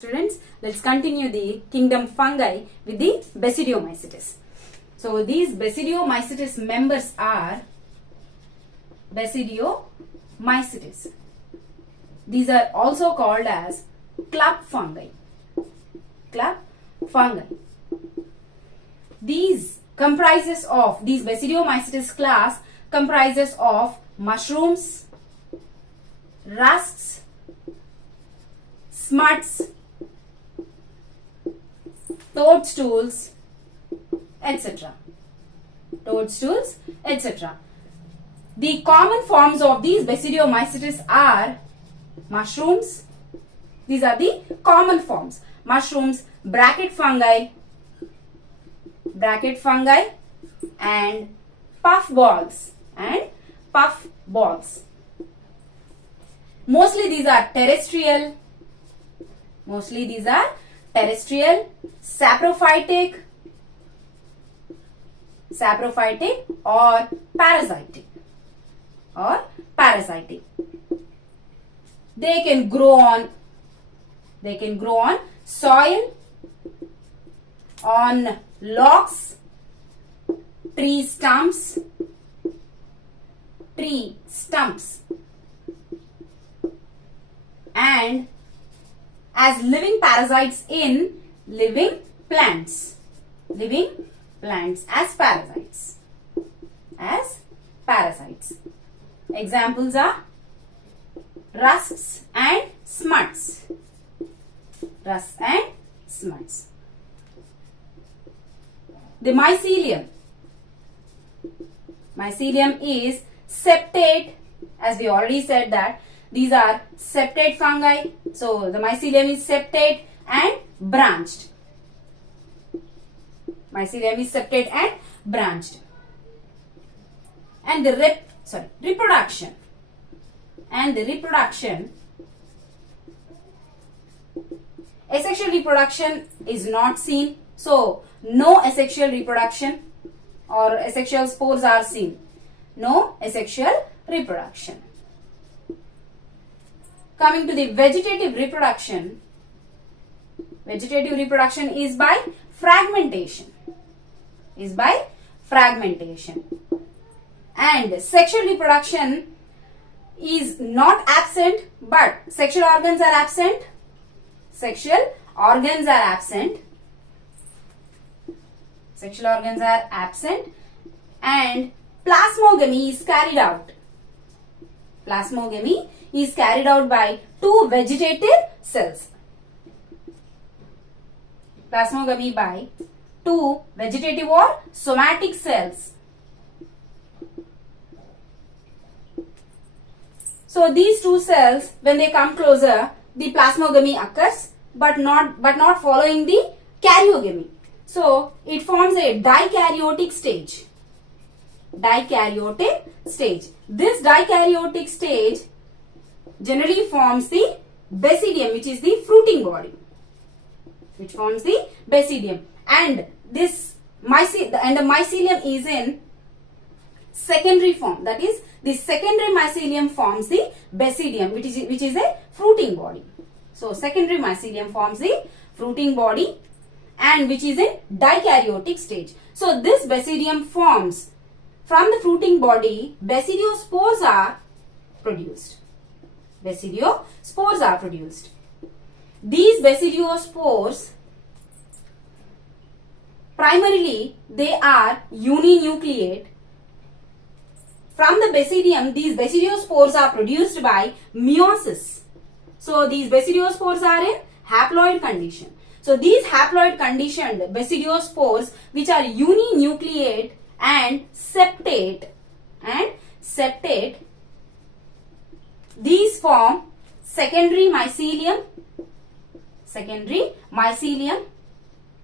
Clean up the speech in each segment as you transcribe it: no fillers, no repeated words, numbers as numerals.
Students, let's continue the kingdom fungi with the basidiomycetes. So these basidiomycetes members are basidiomycetes. These are also called as club fungi. Club fungi. These basidiomycetes class comprises of mushrooms, rusts, smuts, toadstools, etc. Toadstools, etc. The common forms of these basidiomycetes are mushrooms. These are the common forms. Mushrooms, bracket fungi, and puff balls. Mostly these are terrestrial, saprophytic or parasitic. They can grow on soil, on logs, tree stumps, and as living parasites in living plants as parasites. Examples are rusts and smuts. The mycelium is septate, as we already said that these are septate fungi. So the mycelium is septate and branched. And the reproduction. Asexual reproduction is not seen. So no asexual reproduction or asexual spores are seen. No asexual reproduction. Coming to the vegetative reproduction. Vegetative reproduction is by fragmentation. And sexual reproduction is not absent, but sexual organs are absent. And plasmogamy is carried out by two vegetative cells. Plasmogamy by two vegetative or somatic cells. So these two cells, when they come closer, the plasmogamy occurs, but not following the karyogamy. So it forms a dikaryotic stage. This dikaryotic stage generally forms the basidium, which is the fruiting body. And the mycelium is in secondary form. That is, the secondary mycelium forms the basidium, which is a fruiting body. So secondary mycelium forms the fruiting body, and which is in dikaryotic stage. So this basidium forms from the fruiting body. Basidiospores are produced. These basidiospores, primarily they are uninucleate. From the basidium, these basidiospores are produced by meiosis. So these basidiospores are in haploid condition. So these haploid conditioned basidiospores, which are uninucleate and septate, these form secondary mycelium,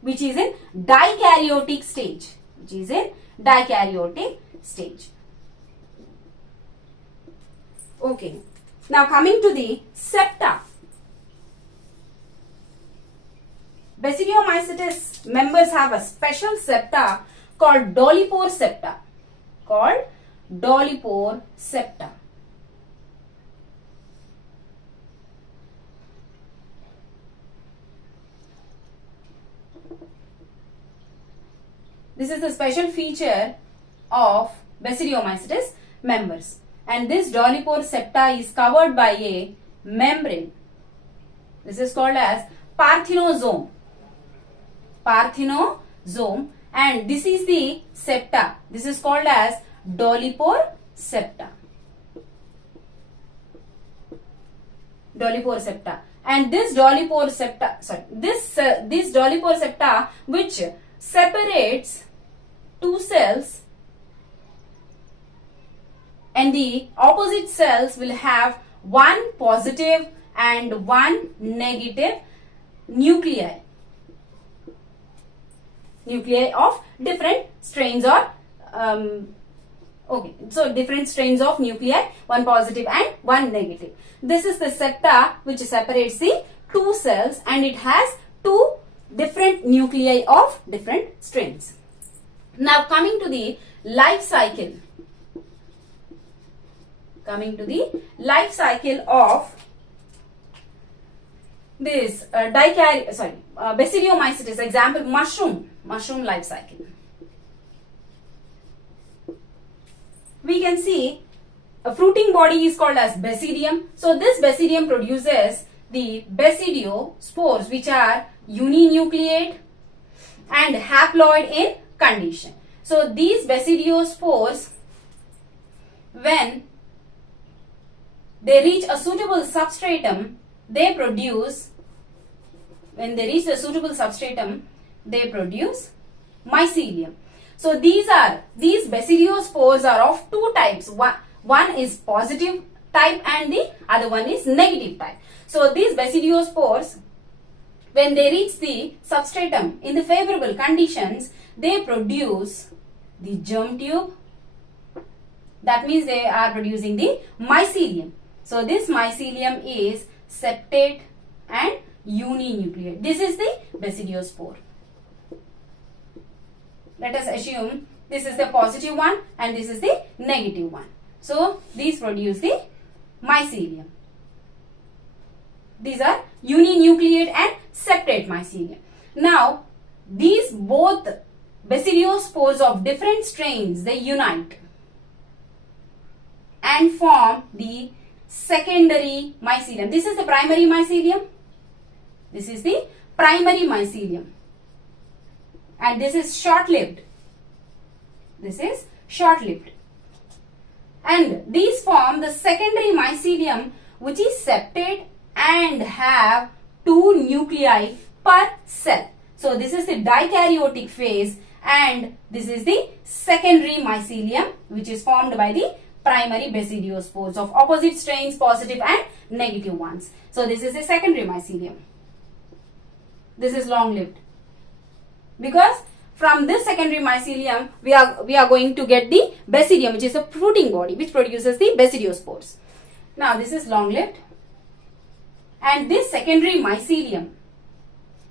which is in dikaryotic stage. Okay. Now coming to the septa. Basidiomycetes members have a special septa called dolichopore septa. This is the special feature of basidiomycetes members. And this dolichopore septa is covered by a membrane. This is called as parthenosome. Parthenosome. And this is the septa. This is called as dolichopore septa. Dolichopore septa. And this dolichopore septa, this dolichopore septa, which separates two cells, and the opposite cells will have one positive and one negative nuclei. Nuclei of different strains or so different strains of nuclei, one positive and one negative. This is the septa which separates the two cells, and it has two different nuclei of different strains. Now coming to the life cycle. Coming to the life cycle of this basidiomycetes, example mushroom life cycle. We can see a fruiting body is called as basidium. So this basidium produces the basidiospores, which are uninucleate and haploid in condition. So these basidiospores, when they reach a suitable substratum, they produce mycelium. So these basidiospores are of two types. One is positive type and the other one is negative type. So these basidiospores, when they reach the substratum in the favorable conditions, they produce the germ tube. That means they are producing the mycelium. So this mycelium is septate and uninucleate. This is the basidiospore. Let us assume this is the positive one and this is the negative one. So these produce the mycelium. These are uninucleate and septate mycelium. Now these both basidiospores of different strains, they unite and form the secondary mycelium. This is the primary mycelium. This is the primary mycelium. And this is short-lived. This is short-lived. And these form the secondary mycelium, which is septate and have two nuclei per cell. So this is the dikaryotic phase, and this is the secondary mycelium, which is formed by the primary basidiospores of opposite strains, positive and negative ones. So this is the secondary mycelium. This is long-lived, because from this secondary mycelium we are going to get the basidium, which is a fruiting body which produces the basidiospores. Now this is long-lived, and this secondary mycelium,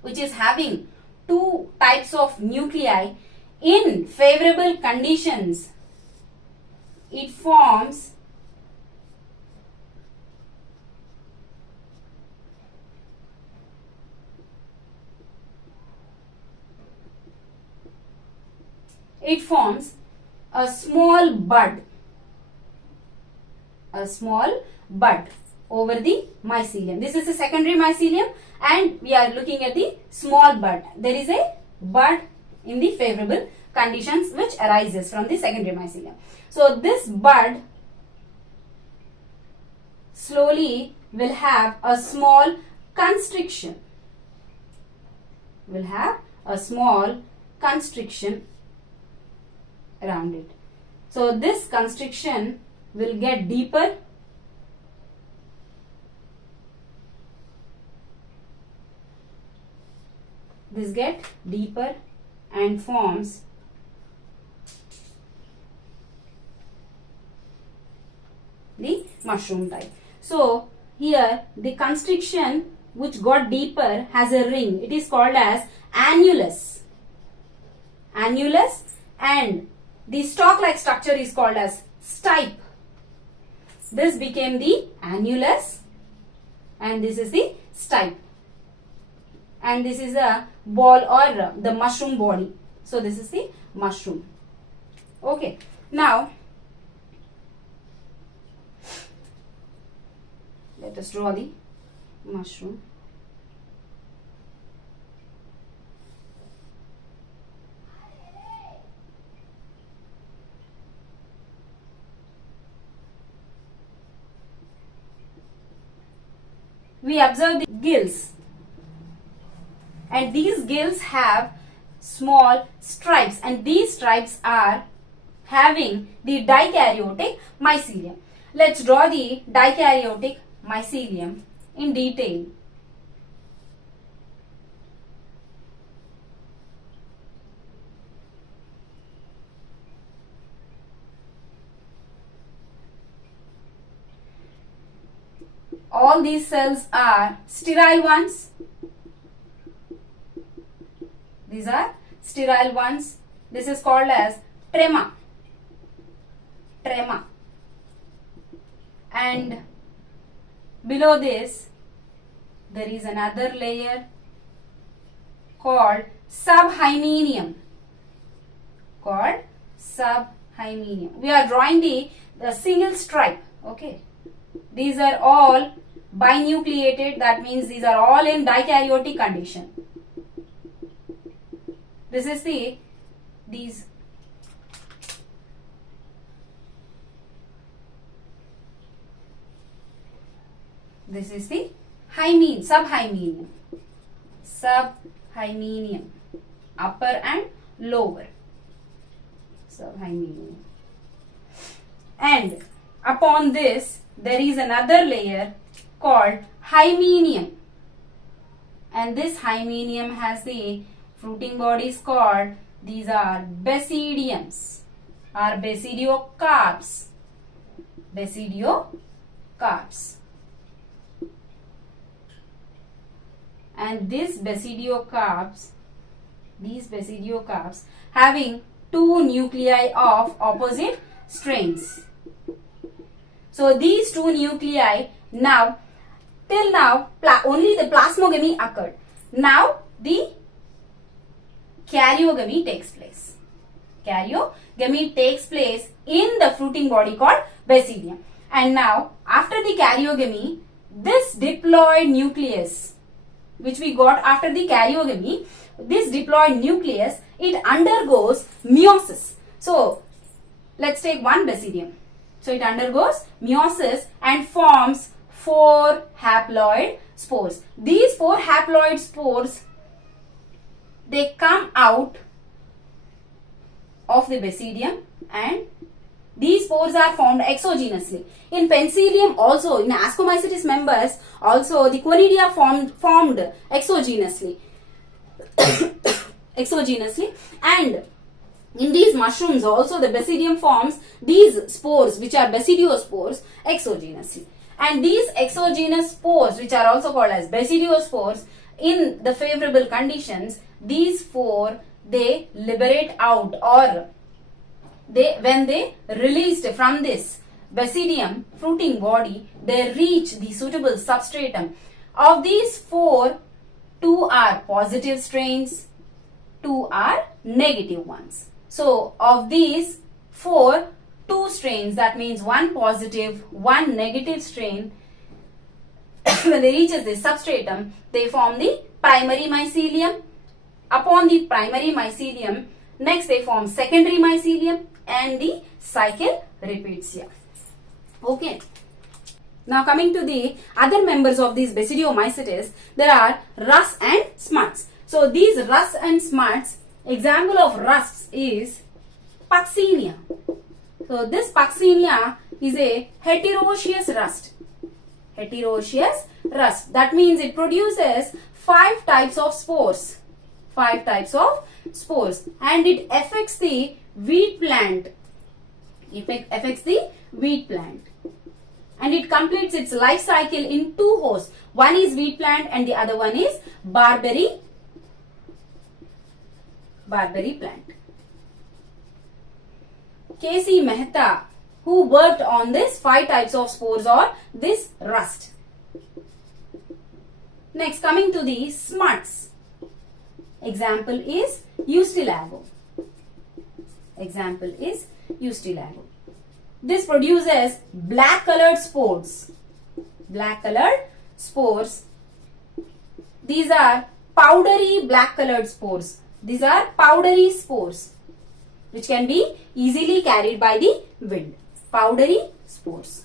which is having two types of nuclei, in favorable conditions it forms a small bud over the mycelium. This is the secondary mycelium, and we are looking at the small bud. There is a bud in the favorable conditions which arises from the secondary mycelium. So this bud slowly will have a small constriction. Around it. So this constriction will get deeper. This get deeper and forms the mushroom type. So here the constriction which got deeper has a ring. It is called as annulus. And the stalk-like structure is called as stipe. This became the annulus, and this is the stipe. And this is a ball or the mushroom body. So this is the mushroom. Okay. Now let us draw the mushroom. We observe the gills, and these gills have small stripes, and these stripes are having the dikaryotic mycelium. Let's draw the dikaryotic mycelium in detail. All these cells are sterile ones. These are sterile ones. This is called as trema. Trema. And below this, there is another layer called subhymenium. Called subhymenium. We are drawing the single stripe. Okay. These are all binucleated. That means these are all in dikaryotic condition. This is this is the subhymenium. Subhymenium. Upper and lower. Subhymenium. And upon this, there is another layer called hymenium, and this hymenium has the fruiting bodies called, these are basidiums or basidiocarps. Basidiocarps. And these basidiocarps having two nuclei of opposite strains. So these two nuclei, now till now only the plasmogamy occurred. Now the karyogamy takes place. Karyogamy takes place in the fruiting body called basidium. And now after the karyogamy, this diploid nucleus which we got after the karyogamy, this diploid nucleus, it undergoes meiosis. So let's take one basidium. So it undergoes meiosis and forms 4 haploid spores. These 4 haploid spores, they come out of the basidium, and these spores are formed exogenously. In Penicillium also, in Ascomycetes members also, the conidia formed exogenously. And in these mushrooms also, the basidium forms these spores, which are basidiospores, exogenously. And these exogenous spores, which are also called as basidiospores, in the favorable conditions, these 4, they liberate out, or when they released from this basidium fruiting body, they reach the suitable substratum. Of these 4, 2 are positive strains, 2 are negative ones. So of these 4, 2 strains, that means 1 positive, 1 negative strain, when they reaches the substratum, they form the primary mycelium. Upon the primary mycelium, next they form secondary mycelium, and the cycle repeats here. Okay. Now coming to the other members of these basidiomycetes, there are rust and smuts. So these rust and smuts, example of rusts is Puccinia. So this Puccinia is a heteroecious rust. Heteroecious rust. That means it produces 5 types of spores. 5 types of spores, and it affects the wheat plant. It affects the wheat plant, and it completes its life cycle in 2 hosts. One is wheat plant and the other one is barberry plant. K.C. Mehta, who worked on this 5 types of spores or this rust. Next, coming to the smuts. Example is Eustylago. Example is Eustylago. This produces black colored spores. Black colored spores. These are powdery black colored spores. These are powdery spores which can be easily carried by the wind. Powdery spores.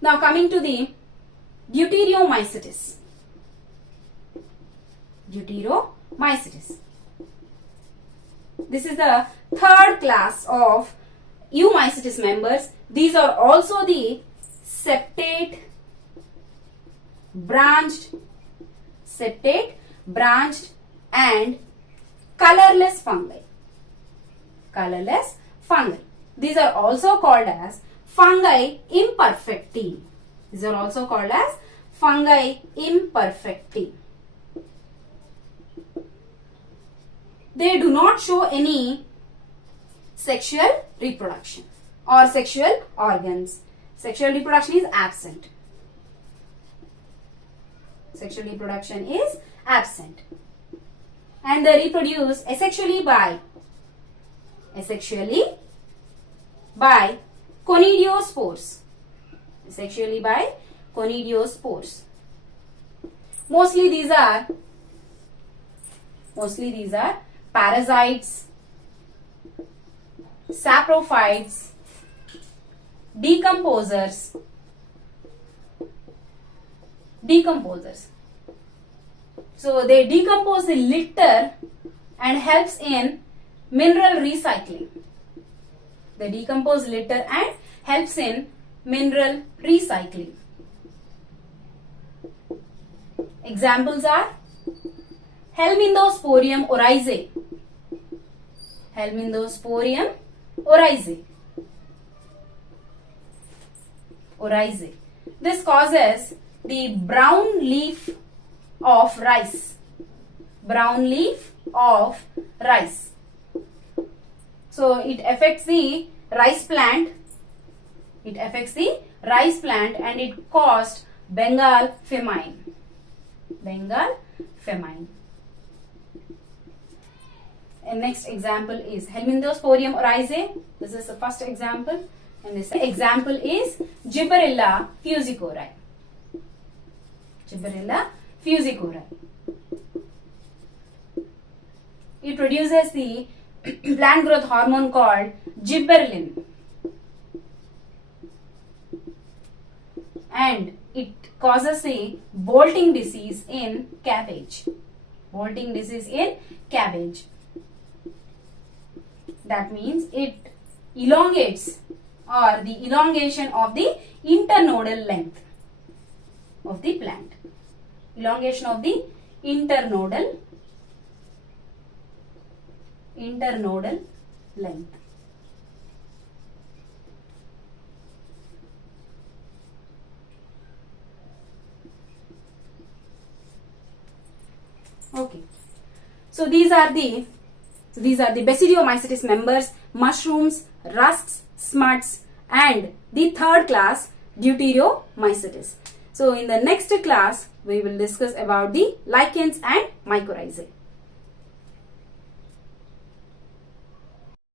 Now coming to the deuteromycetes. Deuteromycetes. This is the third class of eumycetes members. These are also the septate, branched, and colorless fungi. Colorless fungi. These are also called as fungi imperfecti. These are also called as fungi imperfecti. They do not show any sexual reproduction or sexual organs. Sexual reproduction is absent. Sexual reproduction is absent. And they reproduce asexually by conidiospores. Asexually by conidiospores. Mostly these are parasites, saprophytes, decomposers. So they decompose the litter and helps in mineral recycling. They decompose litter and helps in mineral recycling. Examples are Helminthosporium oryzae. Helminthosporium oryzae. This causes the brown leaf of rice. Brown leaf of rice. So it affects the rice plant. It affects the rice plant and it caused Bengal famine. Bengal famine. And next example is Helminthosporium oryzae. This is the first example. And this example is Gibberella fusicori. Gibberella fusicori. It produces the plant growth hormone called gibberellin. And it causes a bolting disease in cabbage. Bolting disease in cabbage. That means it elongates or the elongation of the internodal length of the plant. Elongation of the internodal length. Okay. So these are the basidiomycetes members, mushrooms, rusks, smuts, and the third class deuteromycetes. So in the next class we will discuss about the lichens and mycorrhizae.